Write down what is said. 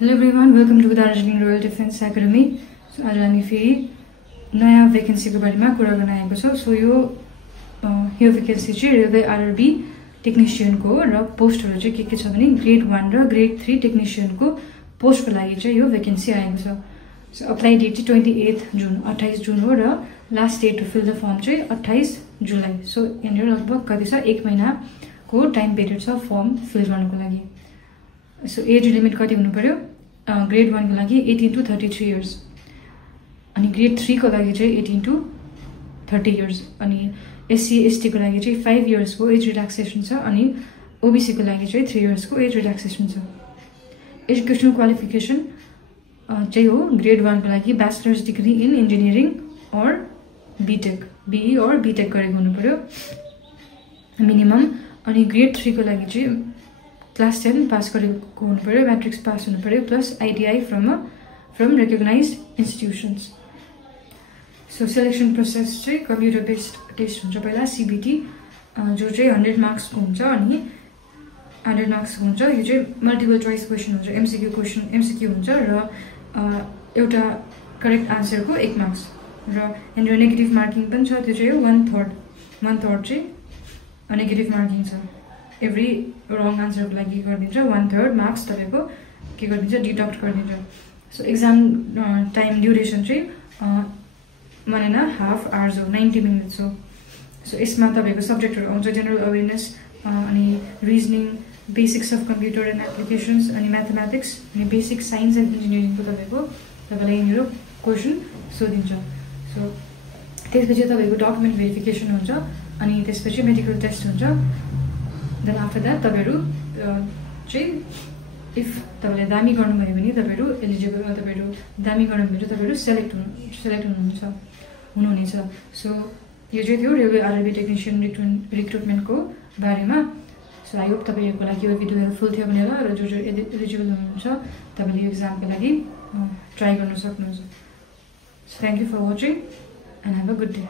Hello everyone, welcome to Darjeeling Royal Defence Academy. So आज हामी फेरि नयाँ भेकेन्सी को बारेमा कुरा गर्न आएको छौं. सो यो भेकेन्सी चाहिँ रेलवे आरआरबी टेक्निशियन को र पोस्टहरु चाहिँ के छ भने ग्रेड 1 र ग्रेड 3 टेक्निशियन को पोस्ट को लागि चाहिँ यो भेकेन्सी आएको छ. सो अप्लाई डेट चाहिँ 28 जुन हो र last date to fill the form चाहिँ 28 जुलाई. सो यहाँनिर लगभग कति छ 1 महिना को टाइम पिरियड छ फर्म फिल गर्नको लागि. सो एज लिमिट कति हुनु पर्यो? ग्रेड 1 को लागि 18 to 33 इयर्स अनि ग्रेड 3 को लागि चाहिँ 18 to 30 इयर्स अनि एससी एसटी को लागि चाहिँ 5 इयर्स को एज रिल्याक्सेसन छ अनि ओबीसी को लागि चाहिँ 3 इयर्स को एज रिल्याक्सेसन छ. एजुकेशनल क्वालिफिकेसन चाहिँ हो ग्रेड 1 को लागि ब्याचलर्स डिग्री इन इन्जिनियरिङ और बीटेक बीई और बीटेक गरेको हुनु पर्यो मिनिमम. अनि ग्रेड 3 को लागि चाहिँ क्लास 10 पास गरेको हुनु पर्यो, मैट्रिक्स पास हुनु पर्यो plus ITI from recognised institutions. So selection process चाहिँ कम्प्युटर बेस्ड टेस्ट हुन्छ पहिला सीबीटी जो चाहिँ 100 मार्क्स को हुन्छ अनि 100 मार्क्स को हुन्छ. यो चाहिँ मल्टिपल चोइस क्वेशन हुन्छ, एमसीक्यू हुन्छ र एउटा करेक्ट आन्सर को 1 मार्क्स र यहाँनिर नेगेटिभ मार्किङ पनि छ. त्यो चाहिँ 1/3 चाहिँ नेगेटिभ मार्किङ छ. एभ्री रङ आन्सर को लागि गरिदिन्छ 1/3 मार्क्स तपाईको के गरिदिन्छ डिडक्ट गरिदिन्छ. सो एक्जाम टाइम ड्युरेसन चाहिँ 1.5 आवर्स हो, 90 मिनट्स हो. सो यसमा तपाईको सब्जेक्टहरु आउँछ जनरल अवेरनेस अनि reasoning, basics of computer and applications अनि म्याथमेटिक्स अनि बेसिक साइन्स एन्ड इन्जिनियरिङ को तपाईलाई यहाँनिर क्वेशन सोधिन्छ. सो त्यसपछि तपाईको डकुमेन्ट भेरिफिकेसन हुन्छ अनि त्यसपछि मेडिकल टेस्ट हुन्छ. देन आफ्टर द्याट तपाईहरु चाहिँ इफ तपाईले दामी गर्नुभयो भने तपाईहरु एलिजिबल, तपाईहरु दामी गर्नुभयो भने तपाईहरु सेलेक्ट हुनुहुनेछ. सो यो चाहिँ थियो रेलवे आरआरबी टेक्निशियन रिक्रुटमेन्ट को बारेमा. सो आई होप तपाईहरुको लागि यो भिडियो हेल्पफुल थियो भनेर र जो एलिजिबल हुनुहुन्छ तपाईले यो एक्जाम को लागि ट्राई गर्न सक्नुहुन्छ. So thank you for watching and have a good day.